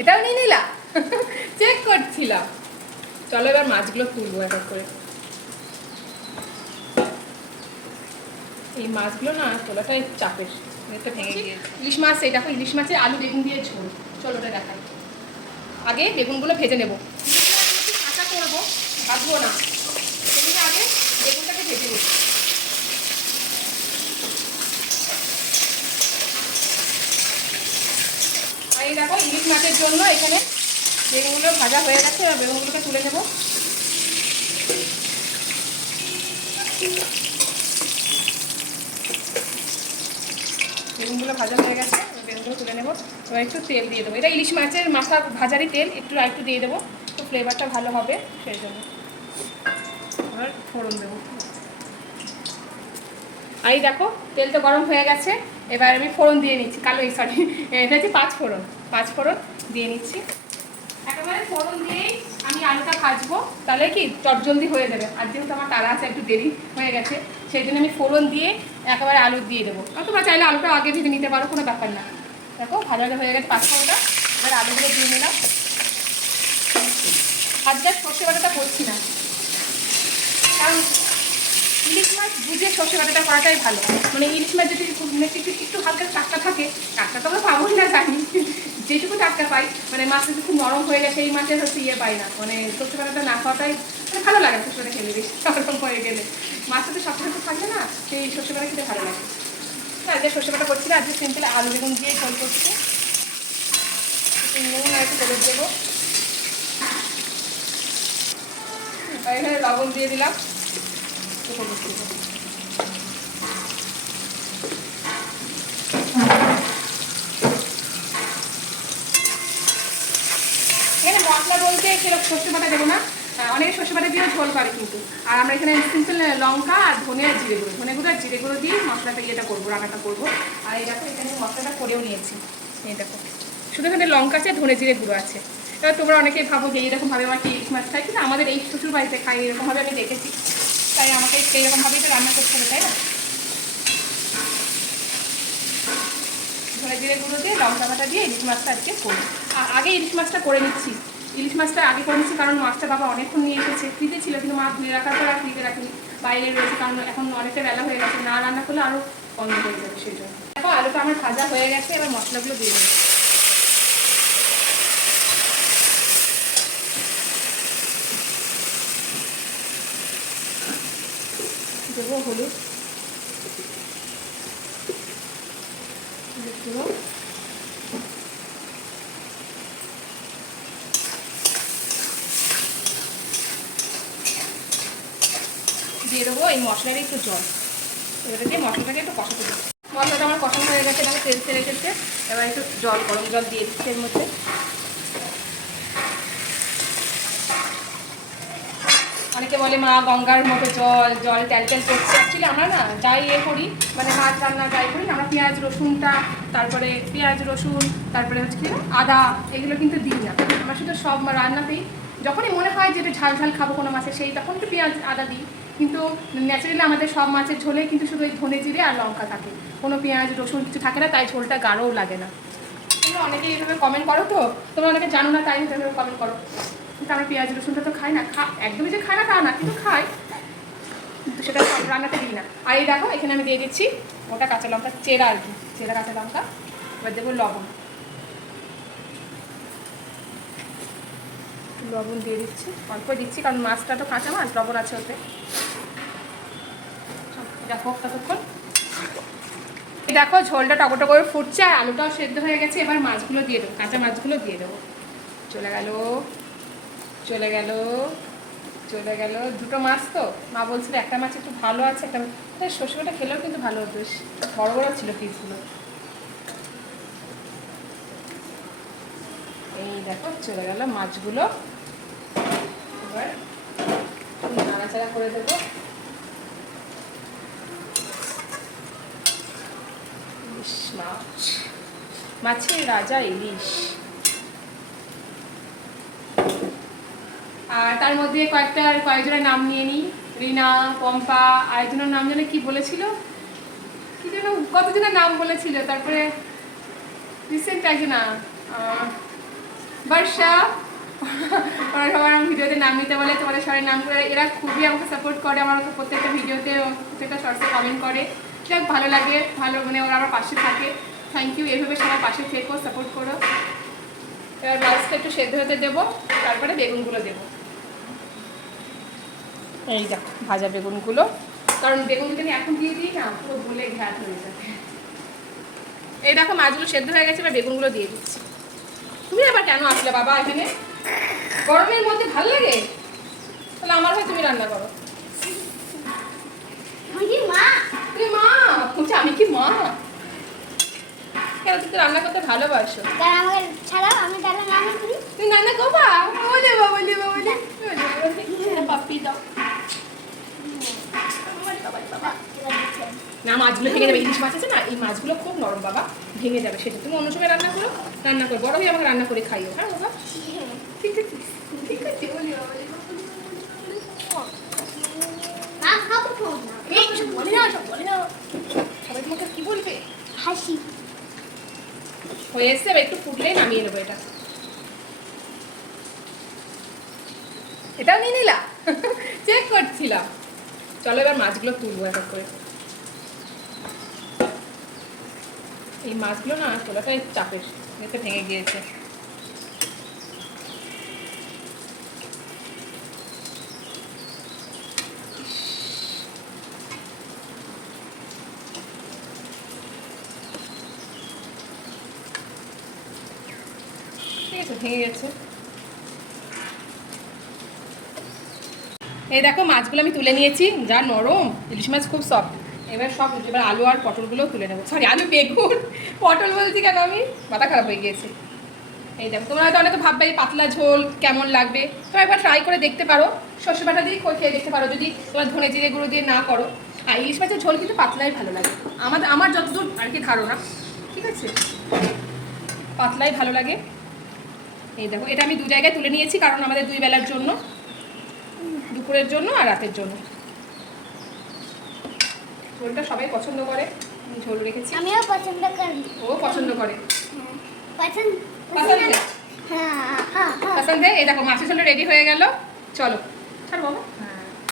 এটাও নিয়ে নিলা? চেক করছিলাম। চলো এবার মাছগুলো তুলবো এক এক করে। এই মাছগুলো না তোলাটাই চাপের, এটা ভেঙে গিয়েছে। ইলিশ মাছ, এই দেখো ইলিশ মাছের আলু বেগুন দিয়ে ঝোল। চলো ওটা দেখাই। আগে বেগুনগুলো ভেজে নেবো, কাঁচা করবো, ভাজবো না। সেদিকে আগে বেগুনটাকে ভেজে নেব। আর এই দেখো ইলিশ মাছের জন্য এখানে বেগুনগুলো ভাজা হয়ে গেছে, এবার বেগুনগুলোকে তুলে নেব। বেগুনগুলো ভাজা হয়ে গেছে, বেগুনগুলো তুলে নেবো। এবার একটু তেল দিয়ে দেবো, এটা ইলিশ মাছের মাথা ভাজারই তেল, একটু দিয়ে দেবো, তো ফ্লেভারটা ভালো হবে সেই জন্য। এবার ফোড়ন দেবো। আর এই দেখো তেল তো গরম হয়ে গেছে, এবার আমি ফোড়ন দিয়ে নিচ্ছি। এটা হচ্ছে পাঁচ ফোড়ন দিয়ে নিচ্ছি। একেবারে ফোড়ন দিয়েই আমি আলুটা ভাজবো, তাহলে কি চটজলদি হয়ে যাবে। আর যেহেতু আমার তারা আছে, একটু দেরি হয়ে গেছে, সেই জন্য আমি ফোড়ন দিয়ে একেবারে আলু দিয়ে দেবো। তোমরা চাইলে আলুটা আগে ভেজে নিতে পারো, কোনো ব্যাপার না। দেখো ভাজা হয়ে গেছে পাঁচ ফোড়নটা, এবার আলুগুলো দিয়ে নিলাম। আজকে সর্ষে বাটাটা করছি না, কারণ ইলিশ মাছ বুঝে সর্ষে বাটাটা করাটাই ভালো। মানে ইলিশ মাছ যদি একটু হালকা টাটকা থাকে, টাটকা তো আমরা পাবোই না জানি, যেটুকু টাটকা পাই, মানে মাছটা যদি খুব নরম হয়ে গেছে এই মাছের হচ্ছে ইয়ে পাই না, মানে সর্ষে বাটাটা না খাওয়াটাই মানে ভালো লাগে। সর্ষে বাটা খেলে বেশি নরম হয়ে গেলে মাছটা তো সবসময় তো থাকবে না, সেই সর্ষে বাটা খেতে ভালো লাগে। আজকে সর্ষে বাটা করছি না, আজকে সিম্পল আলু বেগুন দিয়ে ঝোল করছি। নুন আর একটু হলুদ দেবো, এখানে লবণ দিয়ে দিলাম। এখানে মশলা বলতে সেরকম সর্ষে বাটা দেবো না, অনেকে সর্ষে বাটা দিয়েও ঝোল করে কিন্তু। আর আমরা এখানে সিম্পল লঙ্কা আর ধনে আর জিরে গুঁড়ো দিয়ে মশলাটা ইয়েটা করবো, রান্নাটা করবো। আর এই দেখো এখানে মশলাটা করেও নিয়েছি। এই দেখো শুধু এখানে লঙ্কা আছে, ধনে জিরে গুঁড়ো আছে। এবার তোমরা অনেকেই ভাবো যে এইরকমভাবে আমার ইলিশ মাছ খাই, কিন্তু আমাদের এই শ্বশুর বাড়িতে খাই এরকমভাবে আমি দেখেছি, তাই আমাকে সেইরকমভাবেই তো রান্না করতে হবে, তাই না? ধনে জিরে গুঁড়ো দিয়ে লঙ্কা বাটা দিয়ে ইলিশ মাছটা আজকে করি। আগে ইলিশ মাছটা করে নিচ্ছি, আগে করে নিচ্ছি, কারণ মাছটা বাবা অনেকক্ষণ নিয়ে এসেছে, ফ্রিজে ছিল, কিন্তু মাছ ধুয়ে রাখার পর আর ফ্রিজে রাখিনি, বাইরে রয়েছে, কারণ এখন অনেকটা বেলা হয়ে গেছে, না রান্না করলে আরও বন্ধ হয়ে যাবে সেই জন্য। দেখো আলুটা আমার ভাজা হয়ে গেছে, এবার মশলাগুলো দিয়ে দেবো। হলুদ দেবো, দিয়ে দেবো এই মশলার একটু জল, এবারে দিয়ে মশলাটাকে একটু কষাতে দেবো। মশলাটা আমার কষানো হয়ে গেছে, এবার তেল ছেড়ে এসেছে, এবার একটু গরম জল দিয়ে দিচ্ছি এর মধ্যে। অনেকে বলে মা গঙ্গার মতো জল তেল করছে। অ্যাকচুয়ালি আমরা না যাই করি, মানে মাছ রান্না যাই করি, আমরা পেঁয়াজ রসুন, তারপরে হচ্ছে কি আদা, এগুলো কিন্তু দিই না। আমরা শুধু সব রান্নাতেই যখনই মনে হয় যে একটু ঝাল খাবো কোনো মাছে, সেই তখন একটু পেঁয়াজ আদা দিই, কিন্তু ন্যাচারালি আমাদের সব মাছের ঝোলে কিন্তু শুধু ওই ধনে জিরে আর লঙ্কা থাকে, কোনো পেঁয়াজ রসুন কিছু থাকে না, তাই ঝোলটা গাঢ়ও লাগে না। তোমরা অনেকে এইভাবে কমেন্ট করো, তো তোমরা অনেকে জানো না, তাই এইভাবে কমেন্ট করো। কিন্তু আমরা পেঁয়াজ রসুনটা তো খাই না, একদমই যে খাই না তা না, কিন্তু খাই, কিন্তু সেটা রান্নাতে দিই না। আর এই দেখো এখানে আমি দিয়ে দিচ্ছি ওটা কাঁচা লঙ্কা, চেরা আর কি, চেরা কাঁচা লঙ্কা। এবার দেবো লবণ দিয়ে দিচ্ছি, অল্প দিচ্ছি, কারণ মাছটা তো কাঁচা মাছ, লবণ আছে ওতে। দেখো ততক্ষণ দেখো ঝোলটা টকটো করে ফুটছে, আর আলুটাও সেদ্ধ হয়ে গেছে। এবার মাছগুলো দিয়ে দেবো, কাঁচা মাছগুলো দিয়ে দেবো। চলে গেল দুটো মাছ। তো মা বলছিল একটা মাছ একটু ভালো আছে, একটা সর্ষেটা খেলেও কিন্তু ভালো হতো, বেশ বড় বড় ছিল পিসগুলো। এই দেখো চলে গেল মাছগুলো, এবার নাড়াচাড়া করে দেবো। ইলিশ মাছ, মাছের রাজা ইলিশ। আর তার মধ্যে কয়েকজনের নাম নিয়ে নিই, রিনা, পম্পা, আরেকজনের নাম জানে কি বলেছিল, কি যেন কতজনের নাম বলেছিল, তারপরে রিসেন্ট একজন বর্ষা, ওরা সবার আমার ভিডিওতে নাম নিতে বলে, তোমাদের সবাই নাম করে। এরা খুবই আমাকে সাপোর্ট করে, আমার প্রত্যেকটা ভিডিওতে প্রত্যেকটা শর্টসে কমেন্ট করে। যাক ভালো লাগে, ভালো মানে ওরা আমার পাশে থাকে। থ্যাংক ইউ, এইভাবে সবার পাশে থেকো, সাপোর্ট করো। এবার মাছটা একটু সেদ্ধ হতে দেবো, তারপরে বেগুনগুলো দেবো। এই দেখো ভাজা বেগুনগুলো, কারণ বেগুনগুলো আমি এখন দিয়ে দিই না, পুরো ভুলে ঘ্যাট হয়ে যাবে। এই দেখো মাছগুলো সেদ্ধ হয়ে গেছে, এবার বেগুনগুলো দিয়ে দিচ্ছি। তুমি আবার কেন আসলে বাবা এখানে? গরমের মধ্যে ভালো লাগে? তাহলে আমার ভাই তুমি রান্না করো। তুমি মা? বলছি আমি কি মা? কেন তুমি তো রান্না করতে ভালোবাসো? তুমি রান্না করবা? বলে বাবা, বলে বাবা, বলে পাপ্পি দাও। না মাছগুলো ভেঙে যাবে, ইলিশ মাছ আছে না, এই মাছগুলো খুব নরম বাবা, ভেঙে যাবে। সেটা তুমি অন্য সময় রান্না করো, রান্না করো, বড় হয়ে আমাকে রান্না করে খাইও। হ্যাঁ বাবা ঠিক আছে, ঠিক আছে, বলি বাবা। সবাই তোমাকে কি বলবে? হাসি হয়ে এসছে, একটু ফুটলেই নামিয়ে নেবো। এটাও নিয়ে নিলা? চেক করছিলাম। চলো এবার মাছগুলো তুলবো এক এক করে। এই মাছগুলো না তোলাটাই চাপের, এতে ভেঙে গিয়েছে। ঠিক আছে, ভেঙে গেছে। এই দেখো মাছগুলো আমি তুলে নিয়েছি, যা নরম, ইলিশ মাছ খুব সফট। এবার সব এবার আলু আর পটলগুলোও তুলে নেবো। সরি আলু বেগুন, পটল বলছি কেন আমি, মাথা খারাপ হয়ে গিয়েছে। এই দেখো তোমরা হয়তো অনেকে ভাববে এই পাতলা ঝোল কেমন লাগবে, তো একবার ট্রাই করে দেখতে পারো। সর্ষে বাটা দিয়ে খেয়ে দেখতে পারো, যদি তোমার ধনে জিরে গুঁড়ো দিয়ে না করো। আর ইলিশ মাছের ঝোল কিন্তু পাতলাই ভালো লাগে, আমার যতদূর আর কি ধারণা, ঠিক আছে, পাতলাই ভালো লাগে। এই দেখো এটা আমি 2 জায়গায় তুলে নিয়েছি, কারণ আমাদের 2 বেলার জন্য, দুপুরের জন্য আর রাতের জন্য। ঝোলটা সবাই পছন্দ করে, আমি ঝোল রেখেছি। আমিও পছন্দ করি। ও পছন্দ করে, পছন্দ পছন্দ হ্যাঁ হ্যাঁ পছন্দ। এই দেখো মাছের ঝোল রেডি হয়ে গেল। চলো ছাড় বাবা।